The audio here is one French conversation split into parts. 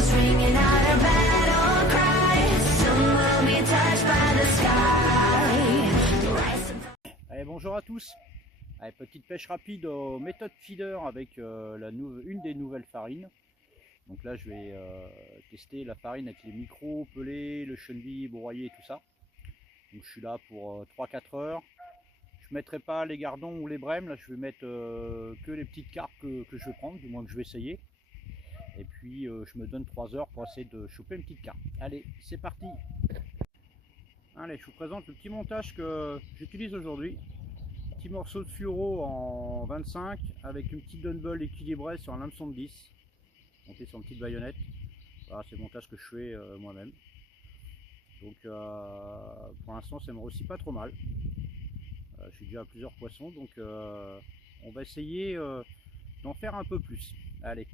voices ringing out our battle cry. Some will be touched by the sky. Rise and Allez, bonjour à tous. Allez, petite pêche rapide aux méthodes feeder avec une des nouvelles farines. Donc là je vais tester la farine avec les micros, pelés, le chenille, broyé et tout ça. Donc je suis là pour 3-4 heures. Je ne mettrai pas les gardons ou les brèmes, là je vais mettre que les petites carpes que je vais prendre, du moins que je vais essayer. Et puis je me donne 3 heures pour essayer de choper une petite carpe. Allez, c'est parti. Allez, je vous présente le petit montage que j'utilise aujourd'hui. Petit morceau de fluoro en 25 avec une petite dumbbell équilibrée sur un hameçon de 10, monté sur une petite baïonnette. Voilà, c'est le montage que je fais moi-même. Donc pour l'instant ça me réussit pas trop mal. Je suis déjà à plusieurs poissons, donc on va essayer d'en faire un peu plus. Allez.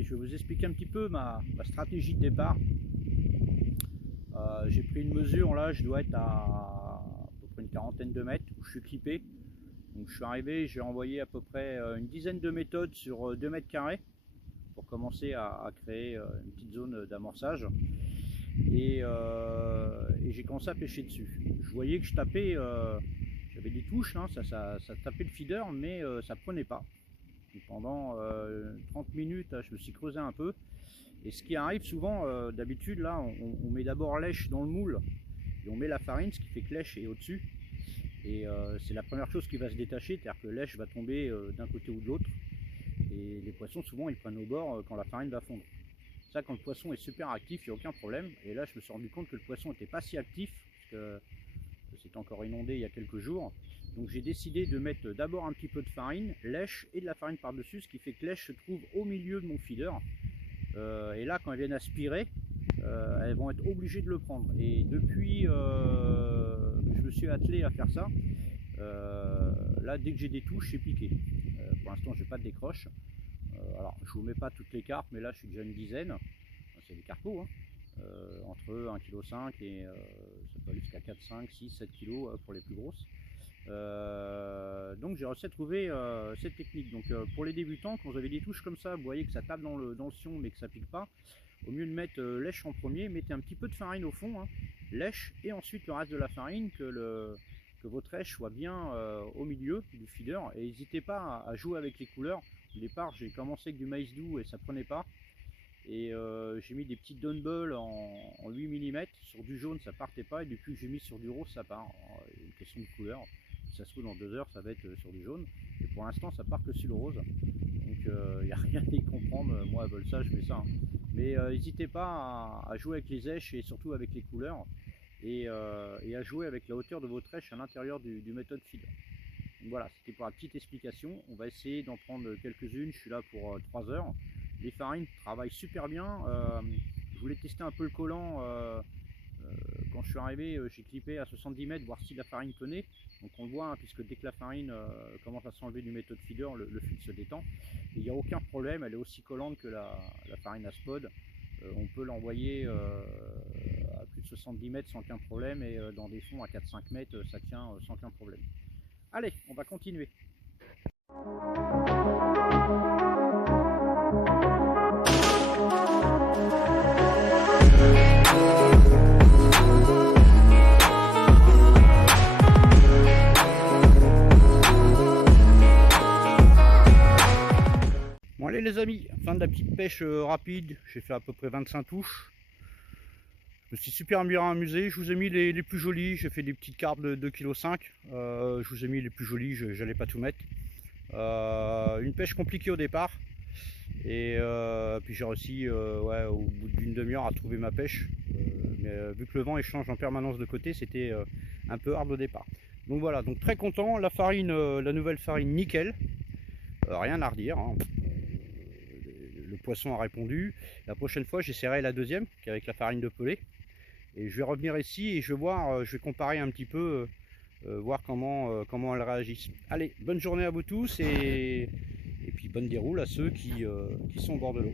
Je vais vous expliquer un petit peu ma stratégie de départ. J'ai pris une mesure, là je dois être à peu près une quarantaine de mètres où je suis clippé. Donc je suis arrivé, j'ai envoyé à peu près une dizaine de méthodes sur 2 mètres carrés pour commencer à créer une petite zone d'amorçage. Et j'ai commencé à pêcher dessus. Je voyais que je tapais, j'avais des touches, hein, ça tapait le feeder, mais ça prenait pas. Et pendant 30 minutes, je me suis creusé un peu. Et ce qui arrive souvent, d'habitude, là, on met d'abord lèche dans le moule et on met la farine, ce qui fait que lèche est au-dessus. Et c'est la première chose qui va se détacher, c'est-à-dire que lèche va tomber d'un côté ou de l'autre. Et les poissons, souvent, ils prennent au bord quand la farine va fondre. Ça, quand le poisson est super actif, il n'y a aucun problème. Et là, je me suis rendu compte que le poisson n'était pas si actif, parce que c'était encore inondé il y a quelques jours. Donc j'ai décidé de mettre d'abord un petit peu de farine, lèche et de la farine par-dessus, ce qui fait que lèche se trouve au milieu de mon feeder. Et là, quand elles viennent aspirer, elles vont être obligées de le prendre. Et depuis que je me suis attelé à faire ça, là, dès que j'ai des touches, c'est piqué. Pour l'instant, je n'ai pas de décroche. Alors, je ne vous mets pas toutes les carpes, mais là, je suis déjà une dizaine. C'est des carpos, hein. Entre 1,5 kg et ça peut aller jusqu'à 4, 5, 6, 7 kg pour les plus grosses. Donc j'ai réussi à trouver cette technique. Donc pour les débutants, quand vous avez des touches comme ça, vous voyez que ça tape dans le sion mais que ça pique pas, au mieux de mettre lèche en premier, mettez un petit peu de farine au fond, hein, lèche et ensuite le reste de la farine, que votre lèche soit bien au milieu du feeder. Et n'hésitez pas à jouer avec les couleurs. Au départ j'ai commencé avec du maïs doux et ça prenait pas. Et j'ai mis des petites dumbbells en 8 mm, sur du jaune ça partait pas, et depuis que j'ai mis sur du rose ça part. Une question de couleur, si ça se trouve dans 2 heures ça va être sur du jaune, et pour l'instant ça part que sur le rose, donc il n'y a rien à y comprendre. Moi elles veulent ça, je mets ça, hein. Mais n'hésitez pas à jouer avec les èches et surtout avec les couleurs, et à jouer avec la hauteur de votre èche à l'intérieur du méthode feeder. Donc voilà, c'était pour la petite explication. On va essayer d'en prendre quelques-unes, je suis là pour 3 heures. Les farines travaillent super bien. Je voulais tester un peu le collant. Quand je suis arrivé, j'ai clippé à 70 mètres, voir si la farine tenait. Donc on le voit, hein, puisque dès que la farine commence à s'enlever du méthode feeder, le fil se détend. Et il n'y a aucun problème, elle est aussi collante que la farine à spod. On peut l'envoyer à plus de 70 mètres sans aucun problème, et dans des fonds à 4-5 mètres, ça tient sans aucun problème. Allez, on va continuer. Bon allez les amis, fin de la petite pêche rapide, j'ai fait à peu près 25 touches. Je me suis super bien amusé, je vous ai mis les plus jolis, j'ai fait des petites carpes de 2,5 kg. Je vous ai mis les plus jolis, je n'allais pas tout mettre. Une pêche compliquée au départ. Et puis j'ai réussi au bout d'une demi-heure à trouver ma pêche. Mais vu que le vent échange en permanence de côté, c'était un peu hard au départ. Donc voilà, donc très content, la farine, la nouvelle farine nickel. Rien à redire, hein. Le poisson a répondu. La prochaine fois j'essaierai la deuxième, qui est avec la farine de pelé. Et je vais revenir ici et je vais voir, je vais comparer un petit peu voir comment elles réagissent. Allez, bonne journée à vous tous et puis bonne déroule à ceux qui sont au bord de l'eau.